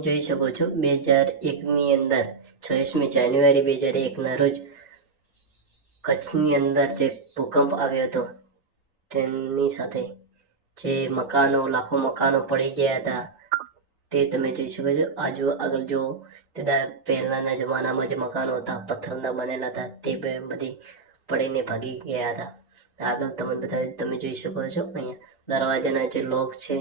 અહીં જોઈ શકો છો 2001ની અંદર 26મી જાન્યુઆરી 2001ના રોજ કચ્છની અંદર જે ભૂકંપ આવ્યો હતો તેની સાથે જે લાખો મકાનો પડી ગયા હતા તે તમે જોઈ શકો છો. આગળ જો તે પહેલાના જમાનામાં જે મકાનો હતા પથ્થરના બનેલા હતા તે બધી પડીને ભાગી ગયા હતા. આગળ તમે જોઈ શકો છો અહીંયા દરવાજાના જે લોક છે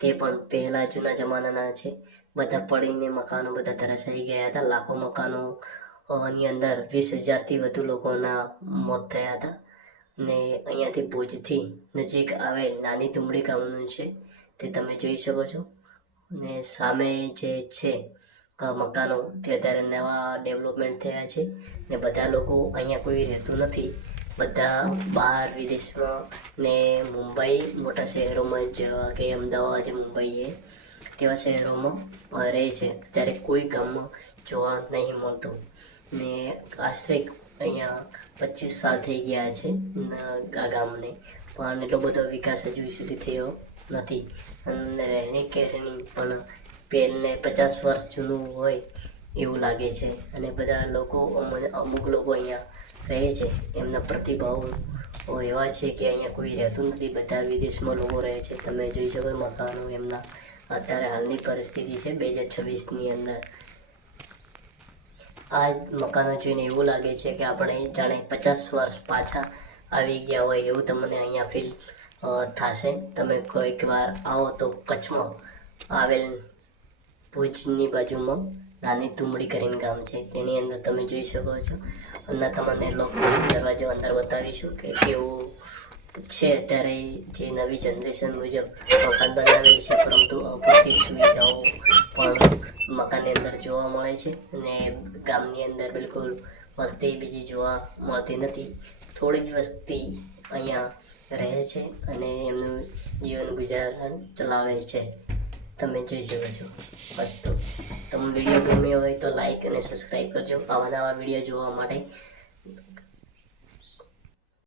તે પણ પહેલા જૂના જમાનાના છે. બધા પડીને મકાનો બધા ધરાશાયી ગયા હતા. લાખો મકાનો ની અંદર 20,000થી વધુ લોકોના મોત થયા હતા. ને અહીંયાથી ભુજથી નજીક આવેલ નાની તુમડી ગામનું છે તે તમે જોઈ શકો છો. ને સામે જે છે મકાનો તે અત્યારે નવા ડેવલપમેન્ટ થયા છે ને બધા લોકો અહીંયા કોઈ રહેતું નથી. બધા બહાર વિદેશમાં ને મુંબઈ મોટા શહેરોમાં જેવા કે અમદાવાદ મુંબઈ તેવા શહેરોમાં રહે છે. ત્યારે કોઈ ગામમાં જોવા નહીં મળતું ને આશરે અહીંયા 25 સાલ થઈ ગયા છે આ ગામને, પણ એટલો બધો વિકાસ હજુ સુધી થયો નથી. અને રહેણી કહેણી પણ પહેલે 50 વર્ષ જૂનું હોય એવું લાગે છે. અને બધા લોકો અમુક લોકો અહીંયા રહે છે એમના પ્રતિભાવો એવા છે કે અહીંયા કોઈ રહેતું નથી, બધા વિદેશમાં લોકો રહે છે. તમે જોઈ શકો મકાનો એમના અત્યારે હાલની પરિસ્થિતિ છે 2026ની અંદર. આ મકાનો જોઈને એવું લાગે છે કે આપણે જાણે 50 વર્ષ પાછા આવી ગયા હોય એવું તમને અહીંયા ફીલ થશે. તમે કોઈક વાર આવો તો કચ્છમાં આવેલ ભુજની બાજુમાં નાની તુમડી કરીને ગામ છે તેની અંદર તમે જોઈ શકો છો. અને તમને દરવાજો અંદર બતાવીશું કે કેવું છે. અત્યારે જે નવી જનરેશન મુજબ મકાન બનાવેલ છે, પરંતુ અપૂરતી સુવિધાઓ પણ મકાનની અંદર જોવા મળે છે. અને ગામની અંદર બિલકુલ વસ્તી બીજી જોવા મળતી નથી. થોડી જ વસ્તી અહીંયા રહે છે અને એમનું જીવન ગુજરાન ચલાવે છે. તમે જોઈ શકો છો. બસ તો તમને વિડીયો ગમ્યો હોય તો લાઈક અને સબસ્ક્રાઈબ કરજો આવા નવા વિડીયો જોવા માટે.